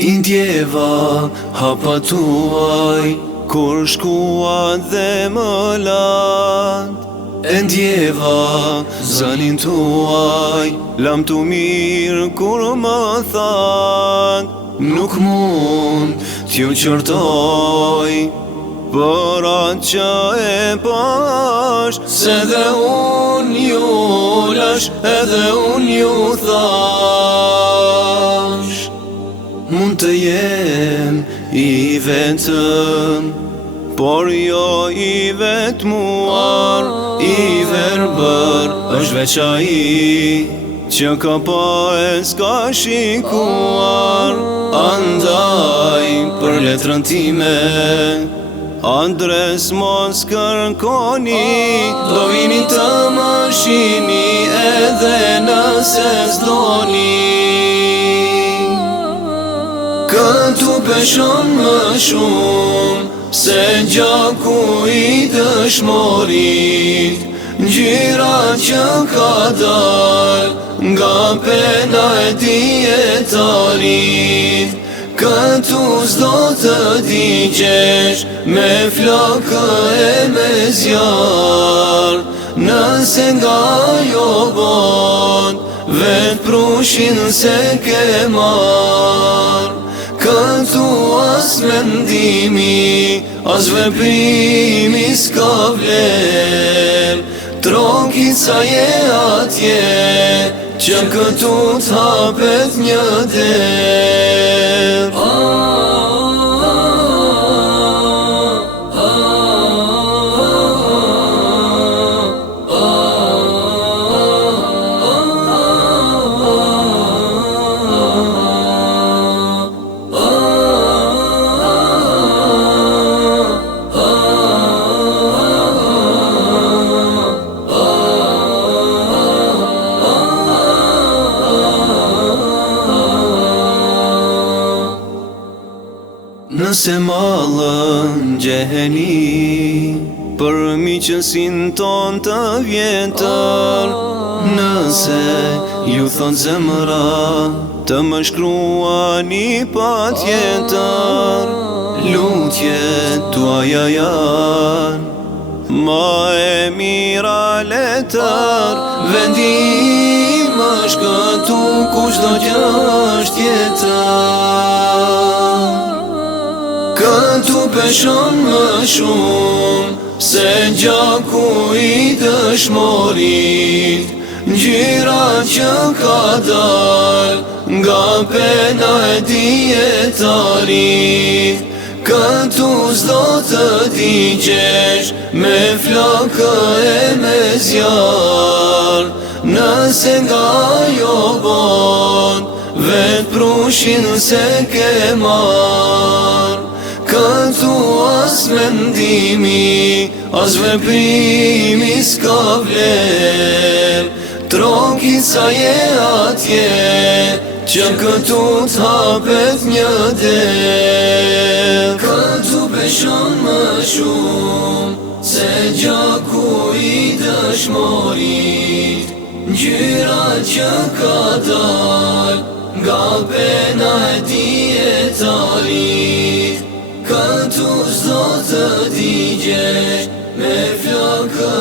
Indjeva hapa tuaj, kur shkua dhe më land. E ndjeva zanin tuaj, lam tu mirë kur më than. Nuk mund t'ju qërtoj për atë që e pash, se dhe unë ju lash edhe unë ju thash. Mund të jem i vetëm, por jo i vetmuar. I verbër është veç ai që ka pa e s'ka shikuar. Andaj për letrën time adres mos kërkoni, do vini të më shihni edhe nëse s'doni. Këtu peshon më shumë se gjaku i dëshmorit, ngjyra që ka dal nga pena e dietarit. Këtu s'do të digjesh me flokë e me zjarr, nëse nga jo bon vet prushin se ke marr. Këtu as mendimi, as veprimi s'ka vler, trokica je atje që këtu t'hapet një der. Nëse mallën gjeheni për miqësin ton të vjetër, nëse ju thon zemra të më shkruani patjetër, lutjet tuaja janë ma e mira letër. Vendim është këtu ku çdo gjë është tjetër. Këtu peshon më shumë se gjaku i dëshmorit, ngjyra që ka dal nga pena e dietarit. Këtu s'do të digjesh me flokë e me zjarr, nëse nga jo bon vet prushin se ke marr. Këtu as mendimi, as veprimi s'ka vler, trokica je atje që këtu t'hapet një der. Këtu peshon më shumë se gjaku i dëshmorit, ngjyra që ka dal nga pena e dietarit. Këtu s'do të digjesh me flokë